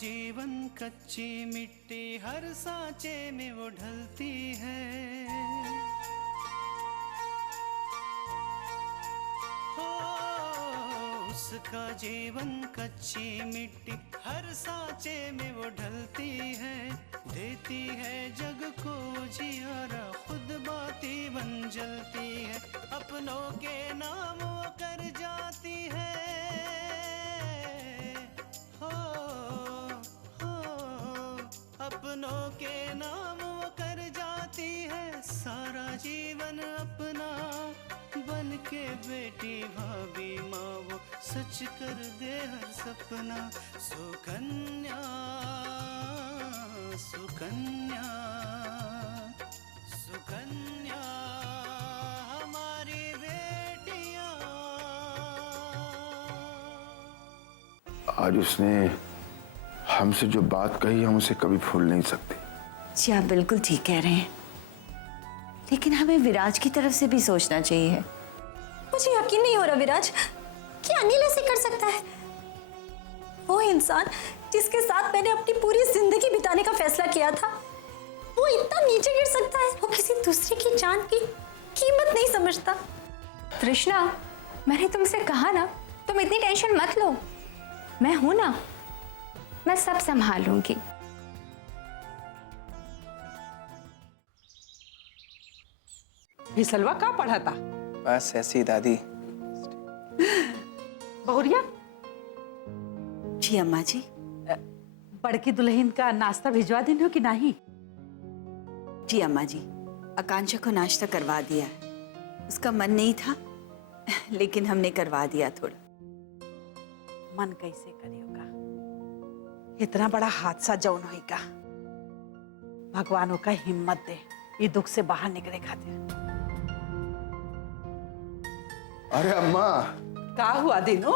जीवन कच्ची मिट्टी हर सांचे में वो ढलती है। हो उसका जीवन कच्ची मिट्टी हर सांचे में वो ढलती है। देती है जग को जियारा खुद बाती बन जलती है। अपनों के नाम वो कर जाती है। अपनों के नाम वो कर जाती है। सारा जीवन अपना बन के बेटी भाभी माँ वो सच कर दे हर सपना। सुकन्या सुकन्या सुकन्या हमारी बेटियाँ। आज उसने हमसे जो बात कही हम उसे कभी भूल नहीं सकते। जी आप बिल्कुल ठीक कह रहे हैं, लेकिन हमें विराज की तरफ से भी सोचना चाहिए। मुझे यकीन नहीं हो रहा विराज कि अनिल ऐसे कर सकता है। वो इंसान जिसके साथ मैंने अपनी पूरी जिंदगी बिताने का फैसला किया था, वो इतना नीचे गिर सकता है। वो किसी दूसरे की जान की कीमत नहीं समझता। तृष्णा, मैंने तुमसे कहा ना, तुम इतनी टेंशन मत लो, मैं हूं ना, मैं सब संभाल लूंगी। विसलवा कहाँ पढ़ा था? बस ऐसी ही दादी। बहुरिया, जी अम्मा जी। बड़की दुल्हन का नाश्ता भिजवा देनी हो कि नहीं? जी अम्मा जी, आकांक्षा को नाश्ता करवा दिया है। उसका मन नहीं था लेकिन हमने करवा दिया थोड़ा। मन कैसे करिएगा, इतना बड़ा हादसा जौन होगा। भगवानों का हिम्मत दे ये दुख से बाहर निकले खातिर। अरे अम्मा, का हुआ दिनू?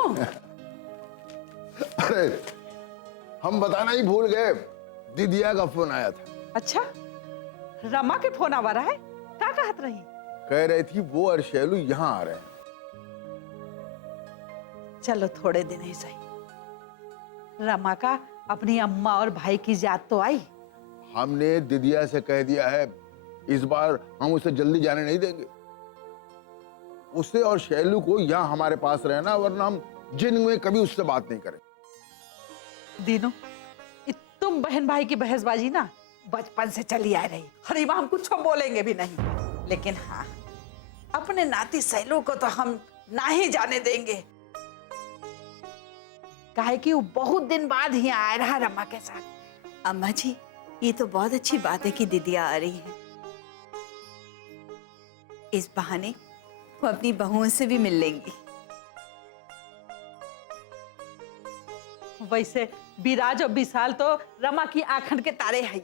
अरे हम बताना ही भूल गए, दीदिया का फोन आया था। अच्छा, रमा के फोन आवा रहा है? क्या कहत रही? कह रही थी वो और शैलू यहाँ आ रहे हैं। चलो थोड़े दिन ही सही। रमा का अपनी अम्मा और भाई की याद तो आई। हमने दीदिया से कह दिया है इस बार हम उसे जल्दी जाने नहीं देंगे। उसे और शैलू को यहाँ हमारे पास रहना, वरना हम जिंदगी में कभी उससे बात नहीं करें। दीनू, तुम बहन भाई की बहसबाजी ना बचपन से चली आ रही। हरीमा हम कुछ बोलेंगे भी नहीं, लेकिन हाँ, अपने नाती सहेलू को तो हम ना ही जाने देंगे। काहे कि वो बहुत दिन बाद ही आ रहा रमा के साथ। अम्मा जी, ये तो बहुत अच्छी बात है कि दीदिया आ रही है। इस बहाने वो अपनी बहुओं से भी मिल लेंगी। वैसे विराज और विशाल तो रमा की आंखन के तारे हैं।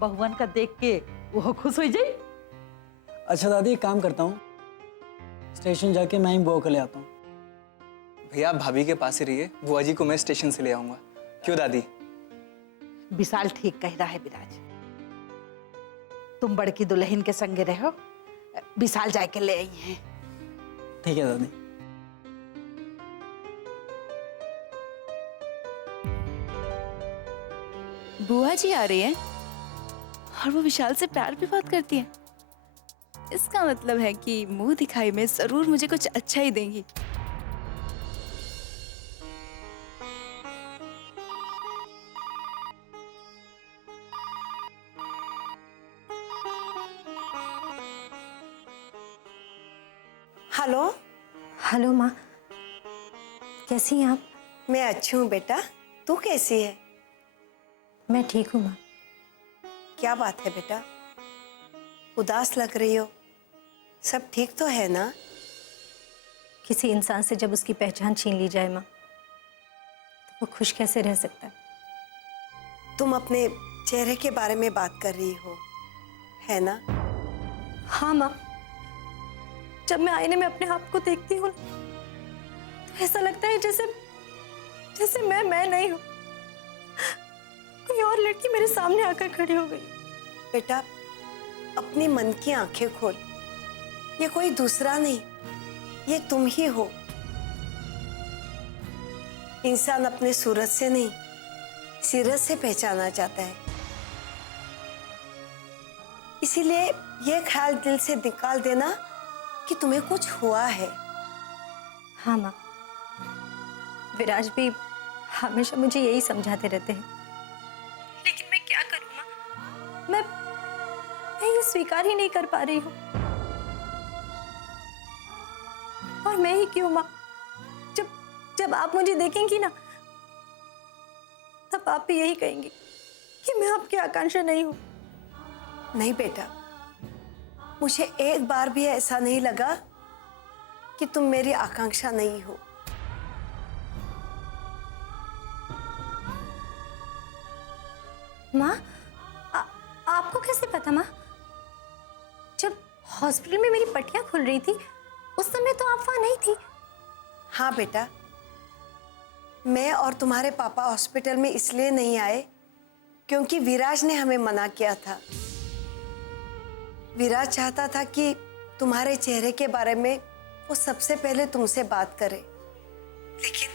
बहुवन का देख के वो खुश हो जाए। अच्छा दादी, एक काम करता हूँ, स्टेशन जाके मैं ही बुआ को ले आता हूँ। भैया आप भाभी के पास ही रहिए, बुआ जी को मैं स्टेशन से ले आऊंगा। क्यों दादी? विशाल ठीक कह रहा है विराज, तुम बड़की दुल्हन के संगे रहो, विशाल जाके ले आई हैं। ठीक है दादी। बुआ जी आ रही है और वो विशाल से प्यार भी बात करती है। इसका मतलब है कि मुंह दिखाई में जरूर मुझे कुछ अच्छा ही देंगी। हेलो। हेलो माँ, कैसी हैं आप? मैं अच्छी हूँ बेटा, तू कैसी है? मैं ठीक हूँ माँ। क्या बात है बेटा, उदास लग रही हो? सब ठीक तो है ना? किसी इंसान से जब उसकी पहचान छीन ली जाए माँ, तो वो खुश कैसे रह सकता है? तुम अपने चेहरे के बारे में बात कर रही हो, है ना? हाँ माँ, जब मैं आईने में अपने आप को देखती हूँ तो ऐसा लगता है जैसे जैसे मैं नहीं हूँ, कोई और लड़की मेरे सामने आकर खड़ी हो गई। बेटा, अपनी मन की आंखें खोल, ये कोई दूसरा नहीं, ये तुम ही हो। इंसान अपने सूरत से नहीं, सीरत से पहचाना जाता है। इसीलिए ये ख्याल दिल से निकाल देना कि तुम्हें कुछ हुआ है। हाँ माँ, विराज भी हमेशा मुझे यही समझाते रहते हैं, लेकिन मैं क्या करूँ माँ? मैं ये स्वीकार ही नहीं कर पा रही हूँ। और मैं ही क्यों माँ? जब आप मुझे देखेंगी ना, तब आप भी यही कहेंगी कि मैं आपकी आकांक्षा नहीं हूँ। नहीं बेटा, मुझे एक बार भी ऐसा नहीं लगा कि तुम मेरी आकांक्षा नहीं हो। माँ, आपको कैसे पता माँ? जब हॉस्पिटल में मेरी पट्टियां खुल रही थी, उस समय तो आप वहां नहीं थी। हाँ बेटा, मैं और तुम्हारे पापा हॉस्पिटल में इसलिए नहीं आए क्योंकि विराज ने हमें मना किया था। विराज चाहता था कि तुम्हारे चेहरे के बारे में वो सबसे पहले तुमसे बात करे, लेकिन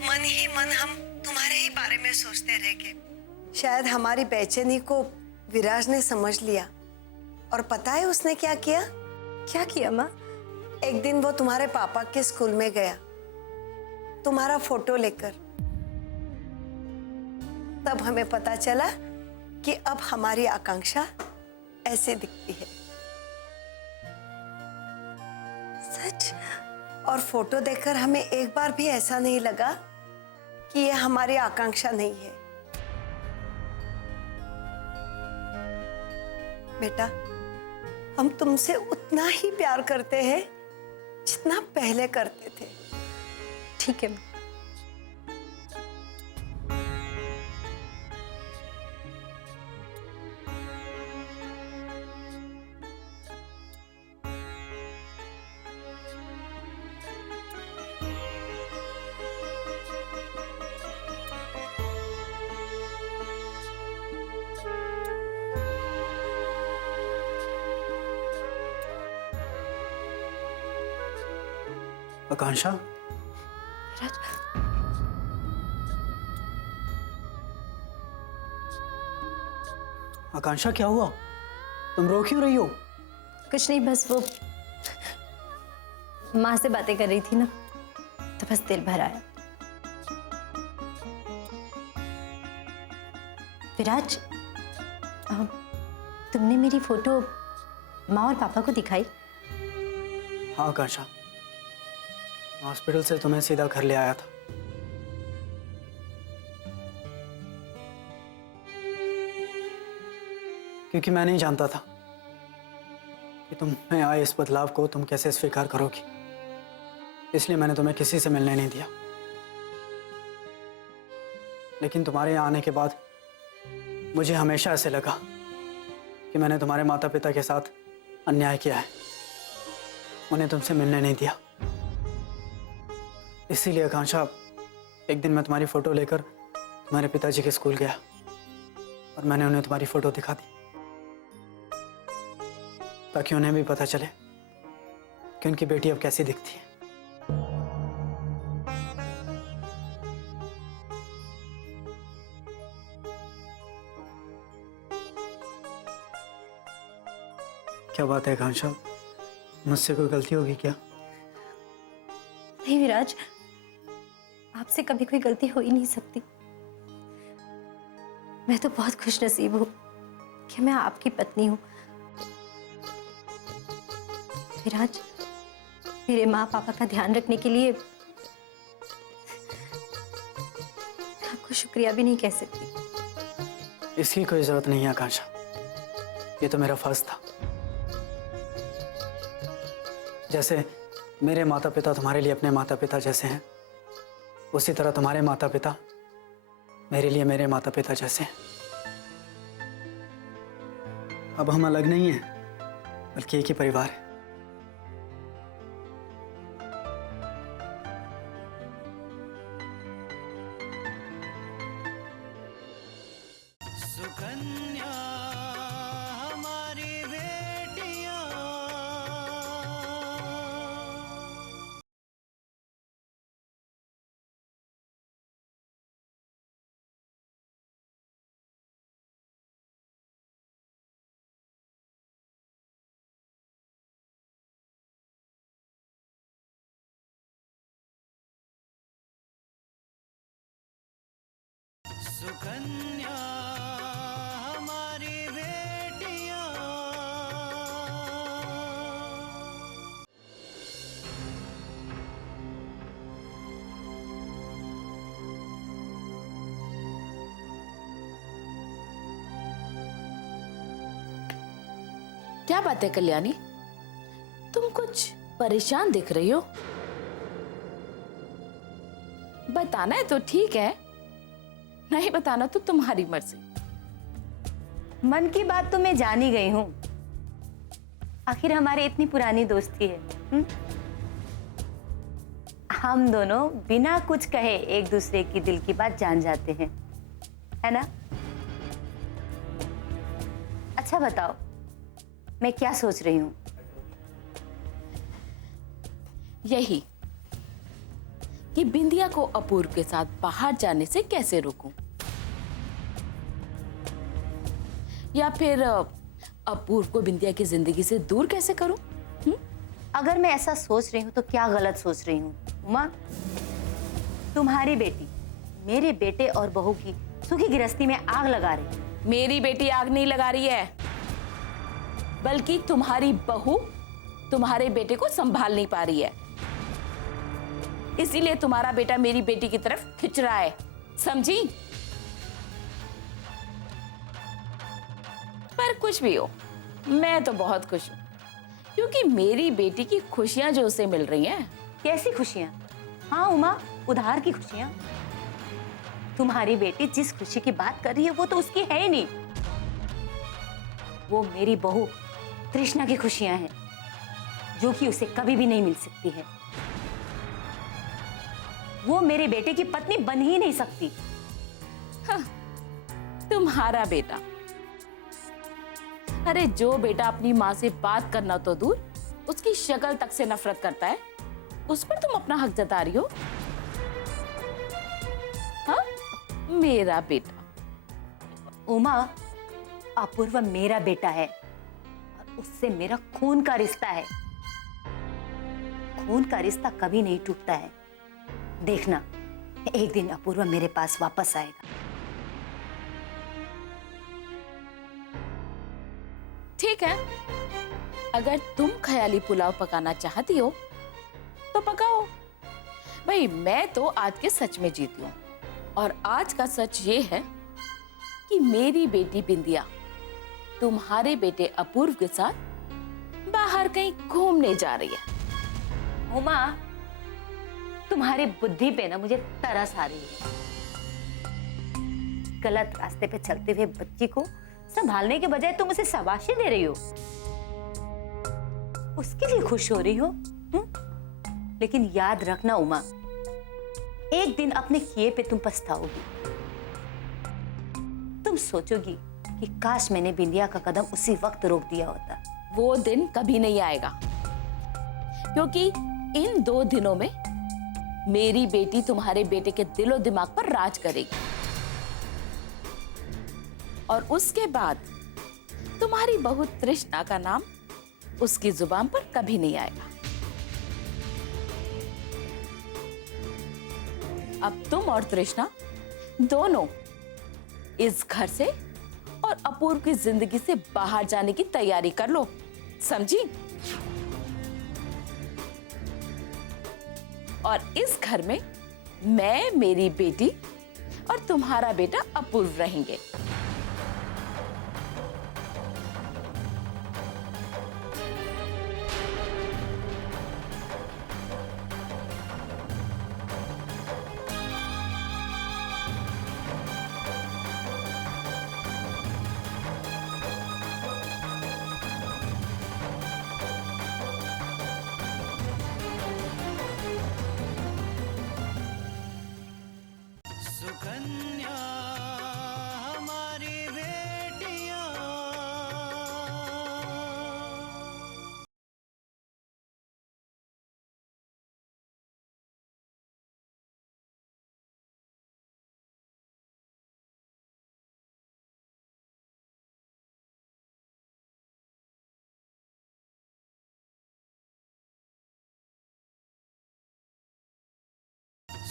मन ही मन हम तुम्हारे ही बारे में सोचते रह गए। शायद हमारी बेचैनी को विराज ने समझ लिया, और पता है उसने क्या किया? क्या किया माँ? एक दिन वो तुम्हारे पापा के स्कूल में गया तुम्हारा फोटो लेकर। तब हमें पता चला कि अब हमारी आकांक्षा ऐसे दिखती है। सच? और फोटो देखकर हमें एक बार भी ऐसा नहीं लगा कि ये हमारी आकांक्षा नहीं है। बेटा, हम तुमसे उतना ही प्यार करते हैं जितना पहले करते थे। ठीक है माँ। आकांक्षा, विराज, आकांक्षा क्या हुआ? तुम रो क्यों रही हो? कुछ नहीं, बस वो माँ से बातें कर रही थी ना, तो बस दिल भर आया। विराज, तुमने मेरी फोटो माँ और पापा को दिखाई? हाँ आकांक्षा, हॉस्पिटल से तुम्हें सीधा घर ले आया था। क्योंकि मैं नहीं जानता था कि तुम में आए इस बदलाव को तुम कैसे स्वीकार करोगी, इसलिए मैंने तुम्हें किसी से मिलने नहीं दिया। लेकिन तुम्हारे यहाँ आने के बाद मुझे हमेशा ऐसे लगा कि मैंने तुम्हारे माता पिता के साथ अन्याय किया है, उन्हें तुमसे मिलने नहीं दिया। इसीलिए आकांक्षा, एक दिन मैं तुम्हारी फोटो लेकर तुम्हारे पिताजी के स्कूल गया और मैंने उन्हें तुम्हारी फोटो दिखा दी, ताकि उन्हें भी पता चले कि उनकी बेटी अब कैसी दिखती है। क्या बात है आकांक्षा, मुझसे कोई गलती होगी क्या? नहीं विराज, आपसे कभी कोई गलती हो ही नहीं सकती। मैं तो बहुत खुशनसीब हूँ कि मैं आपकी पत्नी हूँ। विराज, मेरे माँ पापा का ध्यान रखने के लिए आपको शुक्रिया भी नहीं कह सकती। इसकी कोई जरूरत नहीं है आकांक्षा, ये तो मेरा फर्ज था। जैसे मेरे माता पिता तुम्हारे लिए अपने माता पिता जैसे हैं, उसी तरह तुम्हारे माता पिता मेरे लिए मेरे माता पिता जैसे हैं। अब हम अलग नहीं हैं, बल्कि एक ही परिवार है। सुकन्या हमारी बेटियां। क्या बात है कल्याणी, तुम कुछ परेशान दिख रही हो। बताना है तो ठीक है, नहीं बताना तो तुम्हारी मर्जी। मन की बात तो मैं जान ही गई हूँ। आखिर हमारी इतनी पुरानी दोस्ती है। हम दोनों बिना कुछ कहे एक दूसरे की दिल की बात जान जाते हैं, है ना? अच्छा बताओ, मैं क्या सोच रही हूँ? यही कि बिंदिया को अपूर्व के साथ बाहर जाने से कैसे रोकूं, या फिर अपूर्व को बिंदिया की जिंदगी से दूर कैसे करूं? अगर मैं ऐसा सोच रही हूँ तो क्या गलत सोच रही हूँ उमा? तुम्हारी बेटी मेरे बेटे और बहू की सुखी गृहस्थी में आग लगा रही है। मेरी बेटी आग नहीं लगा रही है, बल्कि तुम्हारी बहू तुम्हारे बेटे को संभाल नहीं पा रही है, इसीलिए तुम्हारा बेटा मेरी बेटी की तरफ खिंच रहा है, समझी? पर कुछ भी हो, मैं तो बहुत खुश हूं, क्योंकि मेरी बेटी की खुशियां जो उसे मिल रही हैं। कैसी खुशियां? हाँ उमा, उधार की खुशियां। तुम्हारी बेटी जिस खुशी की बात कर रही है वो तो उसकी है ही नहीं। वो मेरी बहू तृष्णा की खुशियां हैं, जो कि उसे कभी भी नहीं मिल सकती है। वो मेरे बेटे की पत्नी बन ही नहीं सकती। हाँ, तुम्हारा बेटा, अरे जो बेटा अपनी माँ से बात करना तो दूर, उसकी शक्ल तक से नफरत करता है, उस पर तुम अपना हक जता रही हो। हाँ, मेरा बेटा। उमा, अपूर्व मेरा बेटा है और उससे मेरा खून का रिश्ता है। खून का रिश्ता कभी नहीं टूटता है। देखना, एक दिन अपूर्व मेरे पास वापस आएगा। ठीक है, अगर तुम ख्याली पुलाव पकाना चाहती हो तो पकाओ। भाई मैं तो आज के सच में जीती हूँ, और आज का सच ये है कि मेरी बेटी बिंदिया तुम्हारे बेटे अपूर्व के साथ बाहर कहीं घूमने जा रही है। उमा, तुम्हारी बुद्धि पे ना मुझे तरस आ रही है। गलत रास्ते पे चलते हुए बच्ची को संभालने के बजाय तुम उसे शाबाशी दे रही हो, उसके लिए खुश हो रही हो। लेकिन याद रखना उमा, एक दिन अपने किए पे तुम पछताओगी। तुम सोचोगी कि काश मैंने बिंदिया का कदम उसी वक्त रोक दिया होता। वो दिन कभी नहीं आएगा, क्योंकि इन 2 दिनों में मेरी बेटी तुम्हारे बेटे के दिलो दिमाग पर राज करेगी, और उसके बाद तुम्हारी बहू तृष्णा का नाम उसकी जुबान पर कभी नहीं आएगा। अब तुम और तृष्णा दोनों इस घर से और अपूर्व की जिंदगी से बाहर जाने की तैयारी कर लो, समझी? और इस घर में मैं, मेरी बेटी और तुम्हारा बेटा अपूर्व रहेंगे। सुकन्या हमारी बेटियां।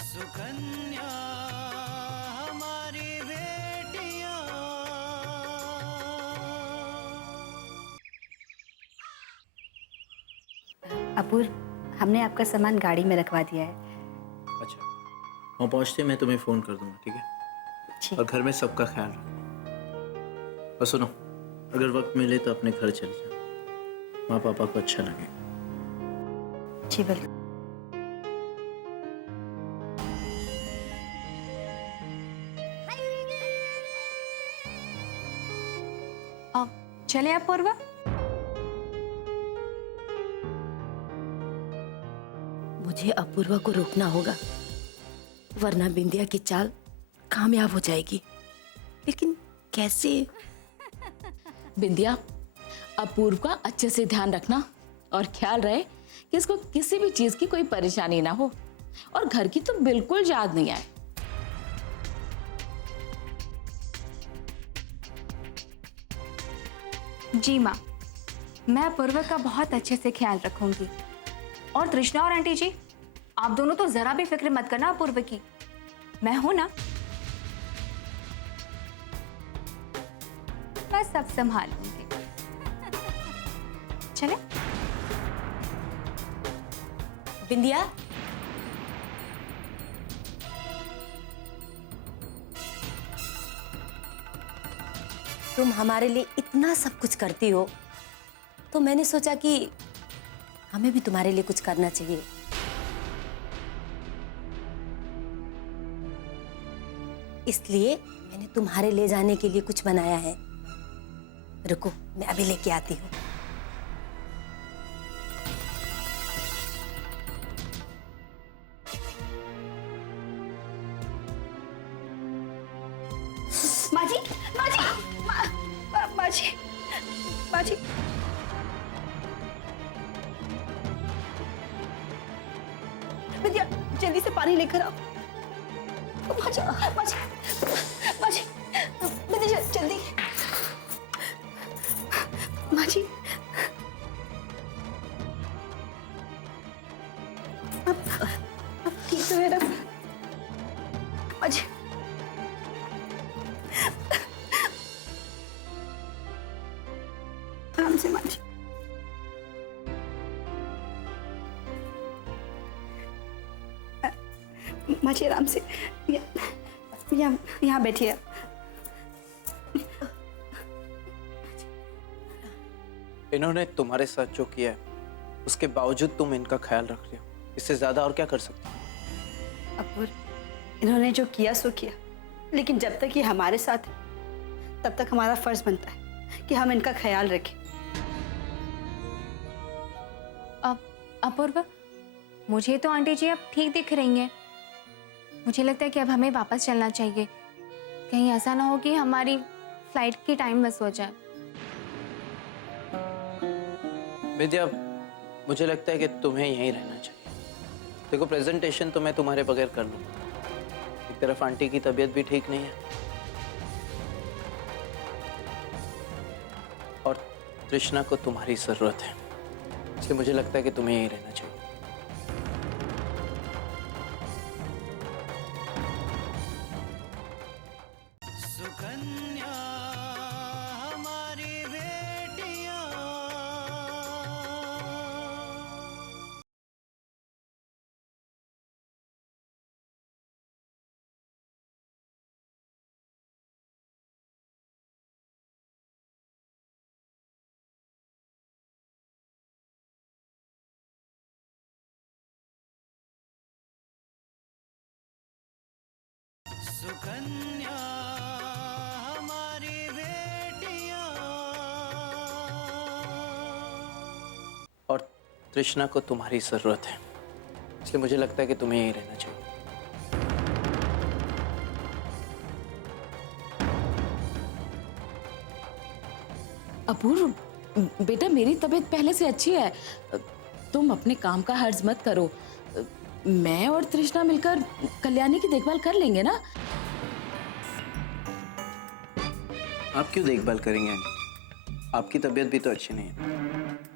सुकन्या हमारी अपूर्व, हमने आपका सामान गाड़ी में रखवा दिया है। अच्छा, वहाँ पहुँचते मैं तुम्हें फ़ोन कर दूंगा, ठीक है? ठीक। और घर में सबका ख्याल रखना। और सुनो, अगर वक्त मिले तो अपने घर चले जाओ, माँ पापा को अच्छा लगेगा। जी बिल्कुल। चले अपूर्वा। मुझे अपूर्वा को रोकना होगा, वरना बिंदिया की चाल कामयाब हो जाएगी। लेकिन कैसे? बिंदिया, अपूर्व का अच्छे से ध्यान रखना और ख्याल रहे कि इसको किसी भी चीज की कोई परेशानी ना हो, और घर की तो बिल्कुल याद नहीं आए। जी माँ, मैं अपूर्वा का बहुत अच्छे से ख्याल रखूंगी। और तृष्णा और आंटी जी, आप दोनों तो जरा भी फिक्र मत करना अपूर्वा की, मैं हूं ना, मैं सब संभाल लूंगी। चले। बिंदिया, तुम हमारे लिए इतना सब कुछ करती हो, तो मैंने सोचा कि हमें भी तुम्हारे लिए कुछ करना चाहिए। इसलिए मैंने तुम्हारे ले जाने के लिए कुछ बनाया है। रुको, मैं अभी लेके आती हूँ। माजी, माजी, माजी, माजी। विद्या, जल्दी से पानी लेकर आओ। माजी, माजी, माजी, विद्या जल्दी। माजी, अब ठीक तो है ना? माजी, आराम से माजी। माजी आराम से, यहाँ बैठिए। इन्होंने तुम्हारे साथ जो किया है, उसके बावजूद तुम इनका ख्याल रख रहे हो। इससे ज्यादा और क्या कर सकते हो? अपूर्व, इन्होंने जो किया सो किया, लेकिन जब तक ये हमारे साथ है, तब तक हमारा फर्ज बनता है कि हम इनका ख्याल रखें। अपूर्वा, मुझे तो आंटी जी अब ठीक दिख रही हैं। मुझे लगता है कि अब हमें वापस चलना चाहिए, कहीं ऐसा ना हो कि हमारी फ्लाइट की टाइम मिस हो जाए। विद्या, मुझे लगता है कि तुम्हें यहीं रहना चाहिए। देखो, प्रेजेंटेशन तो मैं तुम्हारे बगैर कर लूँगा। एक तरफ आंटी की तबीयत भी ठीक नहीं है, और तृष्णा को तुम्हारी जरूरत है, इसलिए मुझे लगता है कि तुम्हें यहीं रहना चाहिए। सुकन्या हमारी बेटियां। सुकन्या हमारी बेटियां। और तृष्णा को तुम्हारी जरूरत है, इसलिए मुझे लगता है कि तुम्हें यहीं रहना चाहिए। अपूर्व, बेटा, मेरी तबीयत पहले से अच्छी है, तुम अपने काम का हर्ज मत करो। मैं और तृष्णा मिलकर कल्याणी की देखभाल कर लेंगे ना। आप क्यों देखभाल करेंगे आंटी? आपकी तबीयत भी तो अच्छी नहीं है।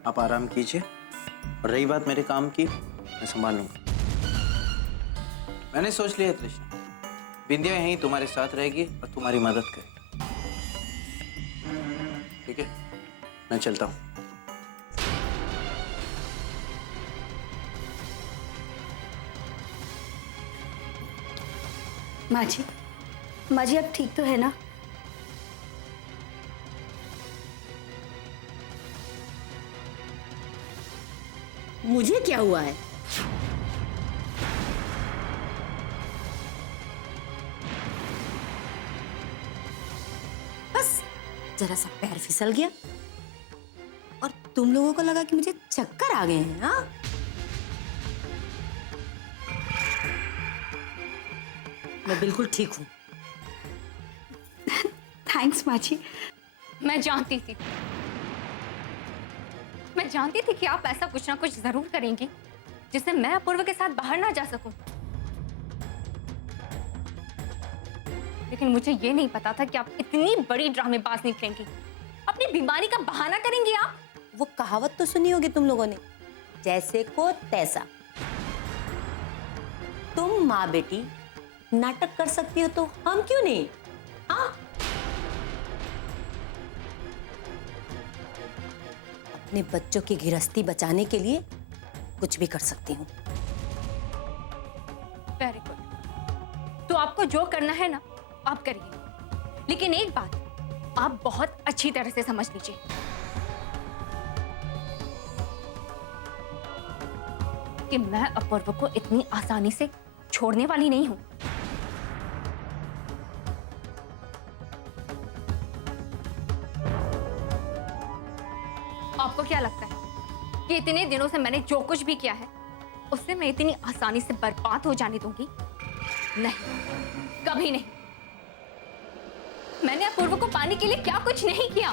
आप आराम कीजिए, और रही बात मेरे काम की, मैं संभाल लूंगा। मैंने सोच लिया तृष्णा, बिंदिया यहीं तुम्हारे साथ रहेगी और तुम्हारी मदद करेगी। ठीक है, मैं चलता हूँ। माँ जी अब ठीक तो है ना? मुझे क्या हुआ है? बस जरा सा पैर फिसल गया और तुम लोगों को लगा कि मुझे चक्कर आ गए हैं। हाँ, मैं बिल्कुल ठीक हूँ। थैंक्स माँ जी। मैं जानती थी कि आप ऐसा कुछ ना कुछ जरूर करेंगी जिससे मैं अपूर्व के साथ बाहर ना जा सकूं। लेकिन मुझे ये नहीं पता था कि आप इतनी बड़ी ड्रामेबाज निकलेंगी। अपनी बीमारी का बहाना करेंगी आप। वो कहावत तो सुनी होगी तुम लोगों ने, जैसे को तैसा। तुम माँ बेटी नाटक कर सकती हो तो हम क्यों नहीं? हाँ, अपने बच्चों की गृहस्थी बचाने के लिए कुछ भी कर सकती हूँ। Very good. तो आपको जो करना है ना आप करिए, लेकिन एक बात आप बहुत अच्छी तरह से समझ लीजिए। कि मैं अपूर्व को इतनी आसानी से छोड़ने वाली नहीं हूं। आपको क्या लगता है कि इतने दिनों से मैंने जो कुछ भी किया है उससे मैं इतनी आसानी से बर्बाद हो जाने दूंगी? नहीं, कभी नहीं। मैंने अपूर्व को पाने के लिए क्या कुछ नहीं किया।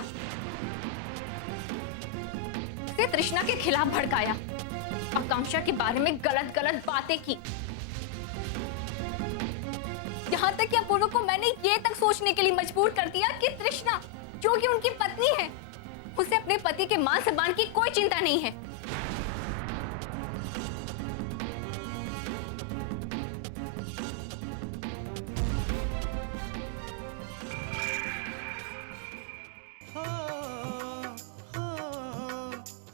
उसे तृष्णा के खिलाफ भड़काया, आकांक्षा के बारे में गलत गलत बातें की, यहां तक कि अपूर्व को मैंने ये तक सोचने के लिए मजबूर कर दिया कि तृष्णा जो कि उनकी पत्नी है, उसे अपने पति के मान सम्मान की कोई चिंता नहीं है।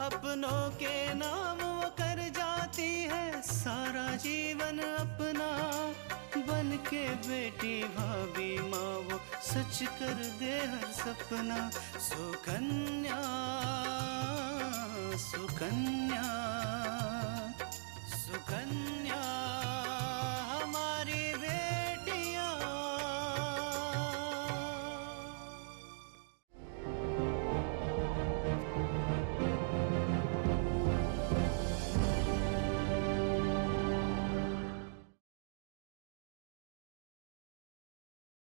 अपनों के नाम वो कर जाती है सारा जीवन अपना, बन के बेटी भाभी माँ वो सच कर दे हर सपना। सुकन्या सुकन्या